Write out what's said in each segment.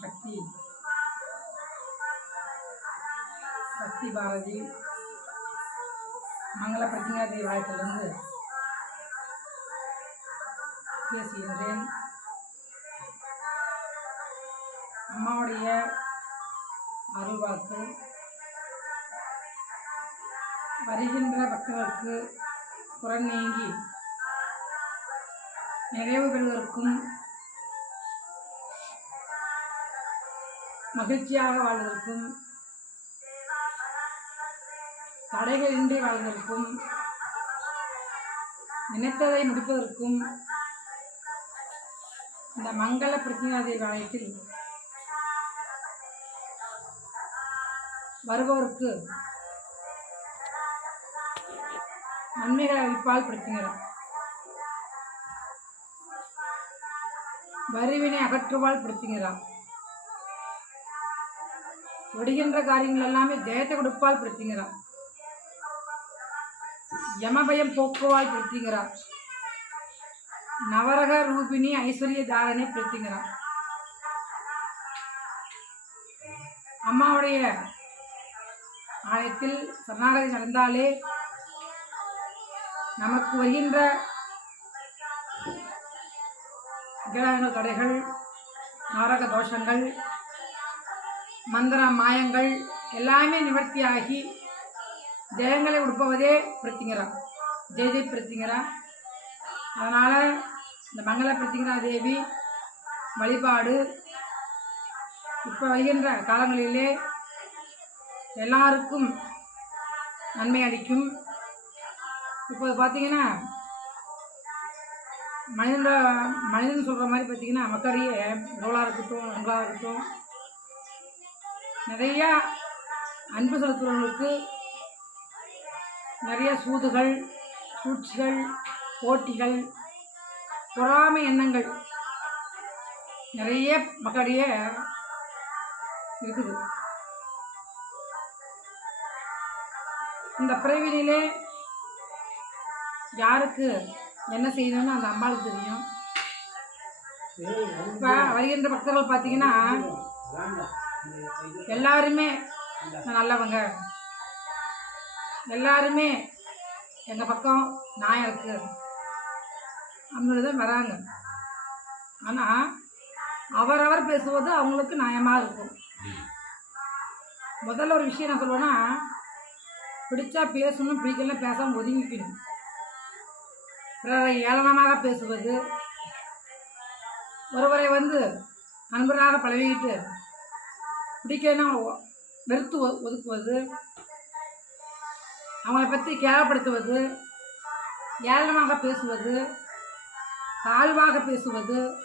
சக்தி. சக்தி பாரதி. மங்கள பிரதிஞா தேவாலயத்திலிருந்து. பேசுகின்றேன். அம்மாவுடைய அருள்வாக்கு. வருகின்ற பக்தர்களுக்கு குரல் நீங்கி நிறைவு பெறுவதற்கும் மகிழ்ச்சியாக வாழ்வதற்கும் தடைகளின்றி வாழ்வதற்கும் நினைத்ததை முடிப்பதற்கும் இந்த மங்கள பிரதிநிதி தேவாலயத்தில் வருபவருக்கு நன்மைகளை அளிப்பால் பிரத்திங்கிறார் வரிவினை அகற்றுவால் பிரத்திங்கிறார் விடுகின்ற காரியங்கள் எல்லாமே ஜெயத்தை கொடுப்பால் பிரத்திங்கிறார் யமபயம் போக்குவால் பிரத்திங்கிறார் நவரக ரூபிணி ஐஸ்வர்ய தாரணை பிரத்திங்கிறார் அம்மாவுடைய ஆலயத்தில் சரணாகதி நடந்தாலே நமக்கு வருகின்ற கிரகங்கள் தடைகள் நாரக தோஷங்கள் மந்திர மாயங்கள் எல்லாமே நிவர்த்தியாகி ஜெயங்களை உடுப்பவதே பிரித்திங்கரா. ஜெய ஜெய் பிரித்திங்கரா. அதனால் இந்த மங்கள பிரித்திங்கரா தேவி வழிபாடு இப்போ வருகின்ற காலங்களிலே எல்லாருக்கும் நன்மை அளிக்கும். இப்போ பார்த்தீங்கன்னா மனிதன் மனிதன் சொல்கிற மாதிரி பார்த்தீங்கன்னா மக்களிடையே உடலாக இருக்கட்டும் உங்களாக இருக்கட்டும் நிறையா அன்பு செலுத்துபவர்களுக்கு நிறைய சூதுகள் சூழ்ச்சிகள் போட்டிகள் பொறாமை எண்ணங்கள் நிறைய மக்களிடையே இருக்குது. இந்த பிறவிலே யாருக்கு என்ன செய்யணும்னு அந்த அம்பாளுக்கு தெரியும்? இப்போ வருகின்ற பக்தர்கள் பார்த்தீங்கன்னா எல்லாருமே நல்லவங்க. எல்லாருமே எங்கள் பக்கம் நியாயம் இருக்கு அப்படின்னு தான் வராங்க. ஆனால் அவரவர் பேசுவது அவங்களுக்கு நியாயமாக இருக்கும். முதல்ல ஒரு விஷயம் நான் சொல்லுவேன்னா பிடிச்சா பேசணும் பிடிக்கலாம் பேசாமல் ஒதுங்கிக்கணும். பிறரை ஏளனமாக பேசுவது ஒருவரை வந்து நண்பராக பழகிட்டு பிடிக்கலைன்னா வெறுத்து ஒ- ஒதுக்குவது. அவங்களை பற்றி கேவலப்படுத்துவது. ஏளனமாக பேசுவது. தாழ்வாக பேசுவது.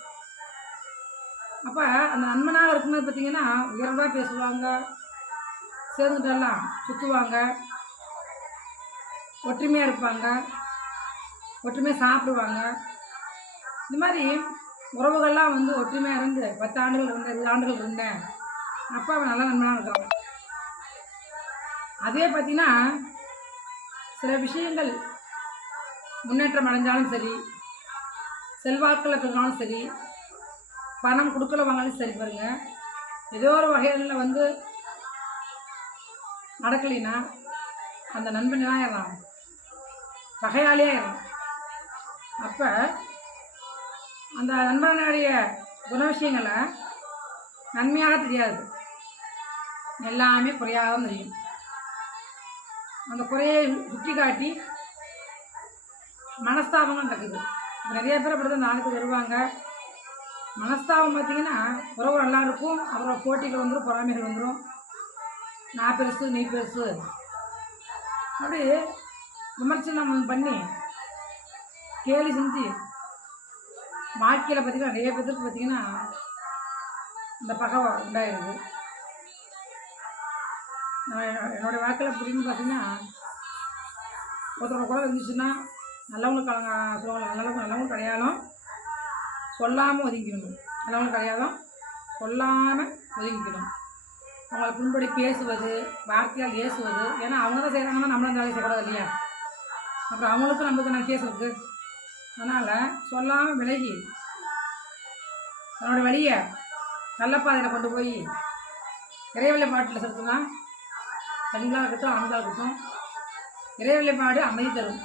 அப்போ அந்த நண்பனாக இருக்கும்போது பார்த்தீங்கன்னா உயர்வாக பேசுவாங்க. சேர்ந்துட்டெல்லாம் சுற்றுவாங்க ஒற்றுமையாக இருப்பாங்க. ஒற்றுமையாக சாப்பிடுவாங்க. இந்த மாதிரி உறவுகள்லாம் வந்து ஒற்றுமையாக இருந்து பத்து ஆண்டுகள் இருந்தேன் இருபது ஆண்டுகள் இருந்தேன் அப்பாவை நல்ல நண்பனாக இருக்கிறோம் அதே பார்த்தீங்கன்னா சில விஷயங்கள் முன்னேற்றம் அடைஞ்சாலும் சரி செல்வாக்கில் பெருனாலும் சரி பணம் கொடுக்கல வாங்கலும் சரி பாருங்க. ஏதோ ஒரு வகையில் வந்து நடக்கலைன்னா அந்த நண்பன் தான் ஏறான் பகையாளியாக அப்போ அந்த நண்பனுடைய குண விஷயங்களை நன்மையாக தெரியாது. எல்லாமே குறையாக தெரியும் அந்த குறையை சுட்டி காட்டி மனஸ்தாபங்கள் நடக்குது நிறைய பேர் அப்படி தான் நாளுக்கு வருவாங்க. மனஸ்தாபம் பார்த்தீங்கன்னா உறவு நல்லா இருக்கும். அப்புறம் போட்டிகள் வந்துடும் பொறாமைகள் வந்துடும் நான் பெருசு நீ பெருசு. அப்படி விமர்சனம் பண்ணி கேலி செஞ்சு வாழ்க்கையில் பார்த்தீங்கன்னா நிறைய பேர்த்துக்கு பார்த்தீங்கன்னா இந்த பகை உண்டாயிருது. நான் என்னோட- என்னோட வாழ்க்கையில் அப்படின்னு பார்த்தீங்கன்னா ஒருத்தரோட குழந்தை இருந்துச்சுன்னா நல்லவங்க கலங்க சொல்லுவாங்க. நல்லவங்க நல்லவங்க கிடையாதும் சொல்லாமல் ஒதுங்கிக்கணும். நல்லவங்க கிடையாதும் சொல்லாமல் ஒதுங்கிக்கணும். அவங்களை புண்படி பேசுவது வார்த்தையால் ஏசுவது. ஏன்னா அவங்க தான் செய்கிறாங்கன்னா நம்மளும் வேலை செய்யக்கூடாது இல்லையா? அப்புறம் அவங்களுக்கும் நம்மளுக்கு நான் கேஸ் இருக்குது அதனால் சொல்லாமல் விலகி தன்னோட வழியை நல்ல பாதையில் கொண்டு போய் இறைவழி பாட்டில் செலுத்தினா பெண்களாக இருக்கட்டும் ஆண்களாக இருக்கட்டும் இறை வழிபாடு அமைதி தரும்.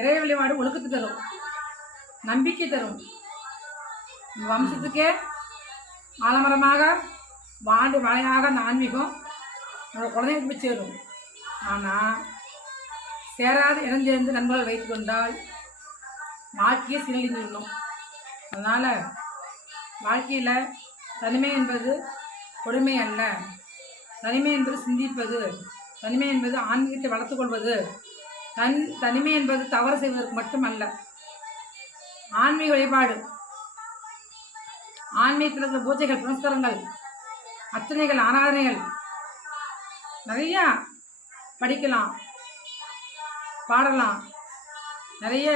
இறை வழிபாடு ஒழுக்கத்து தரும். நம்பிக்கை தரும். வம்சத்துக்கே ஆலமரமாக வாண்டு மலையாக அந்த ஆன்மீகம் என்னோட குழந்தைங்களுக்கு போய் சேரும். ஆனால் சேராத இடம் நண்பர்கள் வைத்து கொண்டால் வாழ்க்கையை சீரழிந்துவிடும் அதனால் வாழ்க்கையில் தனிமை என்பது கொடுமை அல்ல. தனிமை என்பது சிந்திப்பது தனிமை என்பது ஆன்மீகத்தை வளர்த்துக் கொள்வது தன் தனிமை என்பது தவறு செய்வதற்கு மட்டுமல்ல ஆன்மீக வழிபாடு ஆன்மீகத்தில் இருக்கிற பூஜைகள் புனஸ்கரங்கள் அர்ச்சனைகள் ஆராதனைகள் நிறையா படிக்கலாம் பாடலாம் நிறைய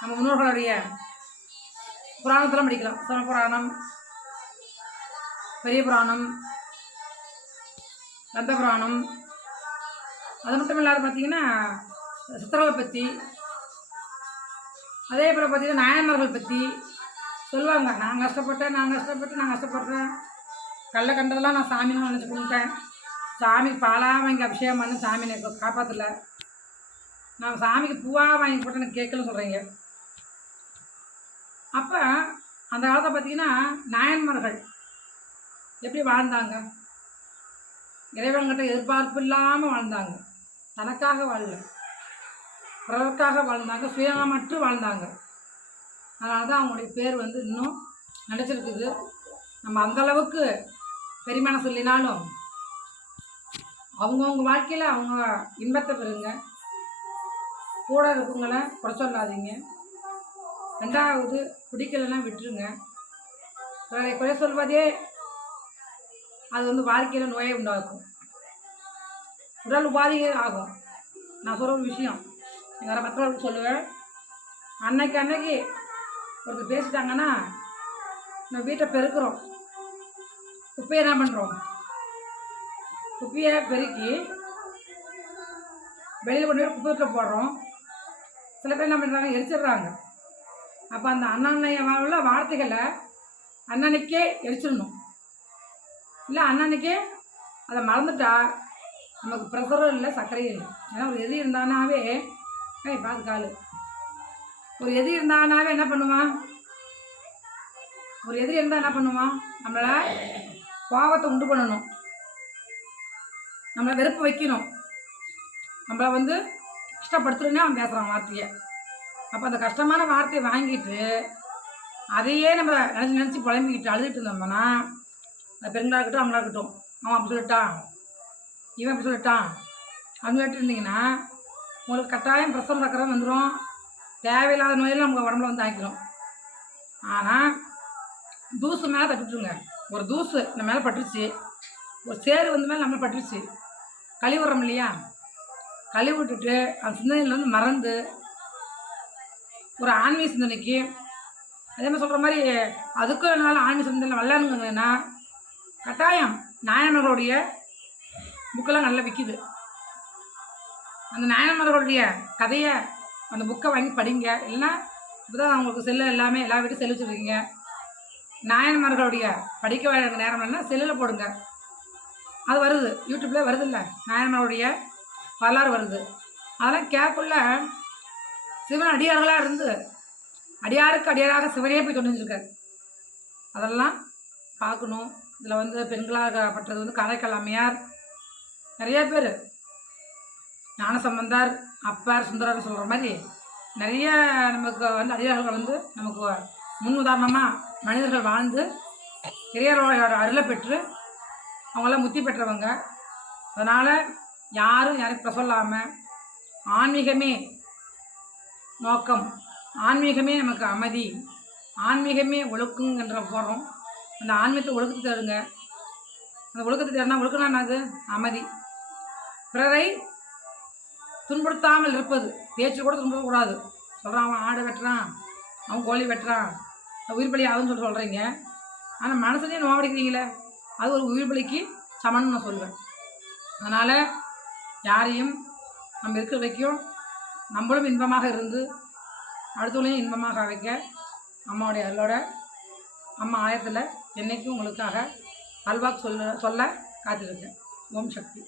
நம்ம முன்னோர்களுடைய புராணத்தெல்லாம் படிக்கலாம். சிவ புராணம் பெரிய புராணம் கந்த புராணம் அது மட்டும் இல்லாத பார்த்தீங்கன்னா சித்தர்களை பற்றி அதே போல் பார்த்தீங்கன்னா நாயன்மார்கள் பற்றி சொல்லுவாங்க. நான் கஷ்டப்பட்டேன் நான் கஷ்டப்பட்டு நான் கஷ்டப்படுறேன். கல்ல கண்டதெல்லாம் நான் சாமின்னு நினச்சி கும்பிட்டேன். சாமி பாலாக வாங்கி அபிஷேகம் பண்ணி சாமி எனக்கு காப்பாற்றல நான் சாமிக்கு பூவாக வாங்கி போட்டேன்னு எனக்கு கேட்கலன்னு சொல்கிறீங்க அப்போ அந்த காலத்தை பார்த்தீங்கன்னா நாயன்மார்கள் எப்படி வாழ்ந்தாங்க? இறைவன்கிட்ட எதிர்பார்ப்பு இல்லாமல் வாழ்ந்தாங்க. தனக்காக வாழல. பிறருக்காக வாழ்ந்தாங்க. சுயநலமற்று வாழ்ந்தாங்க. அதனால தான் அவங்களுடைய பேர் வந்து இன்னும் நினச்சிருக்குது நம்ம அந்தளவுக்கு பெருமையான சொல்லினாலும் அவங்கவுங்க வாழ்க்கையில் அவங்க இன்பத்தை பெறுங்க. கூட இருக்கவங்கள குறை சொல்லாதீங்க. ரெண்டாவது பிடிக்கலைன்னா விட்டுருங்க. வேலை குறை சொல்வதே அது வந்து வாழ்க்கையில் நோயை உண்டாக்கும். உடல் உபாதைகள் ஆகும். நான் சொல்கிற ஒரு விஷயம். எங்கள் மற்றவர்களுக்கு சொல்லுவேன் அன்னைக்கு அன்னைக்கு ஒருத்தர் பேசிட்டாங்கன்னா நம்ம வீட்டை பெருக்கிறோம். குப்பையை என்ன பண்ணுறோம் குப்பையை பெருக்கி வெளியில் கொண்டு போய் குப்பை வீட்டில் போடுறோம். சில பேர் என்ன பண்ணுறாங்க எரிச்சிடுறாங்க. அப்போ அந்த அண்ணனைய வார்த்தைகளை அண்ணனுக்கே எரிச்சிடணும். இல்லை அண்ணனுக்கே அதை மறந்துட்டா? நமக்கு ப்ரெஷரும் இல்லை சர்க்கரையும் இல்லை. ஏன்னா ஒரு எது இருந்தானாவே ஏய் பார்த்து காலு. ஒரு எது இருந்தானாவே என்ன பண்ணுவான் ஒரு எதிரி இருந்தால் என்ன பண்ணுவான் நம்மளை கோபத்தை உண்டு பண்ணணும். நம்மளை வெறுப்பு வைக்கணும். நம்மளை வந்து கஷ்டப்படுத்துறேன்னே அவன் பேசுகிறான் வார்த்தையை. அப்போ அந்த கஷ்டமான வார்த்தையை வாங்கிட்டு அதையே நம்ம நினச்சி நினச்சி புலம்பிக்கிட்டு அழுதுட்டு இருந்தோம்னா அது பெண்களாக இருக்கட்டும் அவங்களா இருக்கட்டும். அவன் அப்படி சொல்லிட்டான் இவன் அப்படி சொல்லிட்டான் அப்படின்னு சொல்லிட்டு இருந்தீங்கன்னா உங்களுக்கு கட்டாயம் பிரசவம் சக்கரம் வந்துடும் தேவையில்லாத நோயெல்லாம் உங்கள் உடம்புல வந்து ஆக்கிடும் ஆனால் தூசு மேலே தட்டுட்டுருங்க ஒரு தூசு நம்ம மேலே பட்டுருச்சு. ஒரு சேரு வந்து மேலே நம்ம பட்டுருச்சு. கழிவுறோம் இல்லையா? கழுவி விட்டுட்டு அந்த சிந்தனையிலேருந்து மறந்து ஒரு ஆன்மீக சிந்தனைக்கு அதே மாதிரி சொல்கிற மாதிரி அதுக்கும் என்னால் ஆன்மீக சிந்தனை வரலானுங்கன்னா கட்டாயம் நாயனருடைய புக்கெல்லாம் நல்லா விற்கிது அந்த நாயனர்களுடைய கதையை அந்த புக்கை வாங்கி படிங்க. இல்லைன்னா இப்போ தான் உங்களுக்கு செல்லு எல்லாமே எல்லா வீட்டும் செல்லு வச்சுருக்கீங்க. நாயன்மார்களுடைய படிக்க வேண்டிய நேரம் என்ன செல்லில் போடுங்க. அது வருது. யூடியூப்பில் வருது இல்லை நாயன்மாருடைய வரலாறு வருது. அதெல்லாம் கேட்குள்ள சிவன் அடியார்களாக இருந்து அடியாருக்கு அடியாராக சிவனே போய் கொண்டு வந்திருக்காரு அதெல்லாம் பார்க்கணும். இதில் வந்து பெண்களாகப்பட்டது வந்து காரைக்கால் அம்மையார். நிறைய பேர். ஞானசம்பந்தார் அப்பார் சுந்தரர் சொல்கிற மாதிரி நிறைய நமக்கு வந்து அதிகாரிகள் வந்து நமக்கு முன் உதாரணமாக மனிதர்கள் வாழ்ந்து இறையரோட அருளை பெற்று அவங்களாம் முத்தி பெற்றவங்க. அதனால் யாரும் யாரும் சொல்லாமல் ஆன்மீகமே நோக்கம் ஆன்மீகமே நமக்கு அமைதி ஆன்மீகமே ஒழுக்குங்கிற போகிறோம் அந்த ஆன்மீகத்தை ஒழுக்கத்தை தருங்க அந்த ஒழுக்கத்தை தேடினா ஒழுக்கம்னா என்னது? அமைதி. பிறரை துன்புறுத்தாமல் இருப்பது. பேச்சு கூட துன்புறக்கூடாது சொல்கிறான் அவன் ஆடு வெட்டுறான் அவன் கோழி வெட்டுறான். உயிர் பலி ஆகுதுன்னு சொல்லி சொல்கிறீங்க ஆனால் மனசுலேயே நோவடிக்கிறீங்களே அது ஒரு உயிர் பலிக்கு சமன்னு நான் சொல்லுவேன் அதனால் யாரையும் நம்ம இருக்கிற வரைக்கும் நம்மளும் இன்பமாக இருந்து அடுத்தவங்களையும் இன்பமாக வைக்க அம்மாவுடைய அருளோட அம்மா ஆயத்தில் என்றைக்கும் உங்களுக்காக அல்வாக் சொல்ல சொல்ல காத்திருக்கேன். ஓம் சக்தி.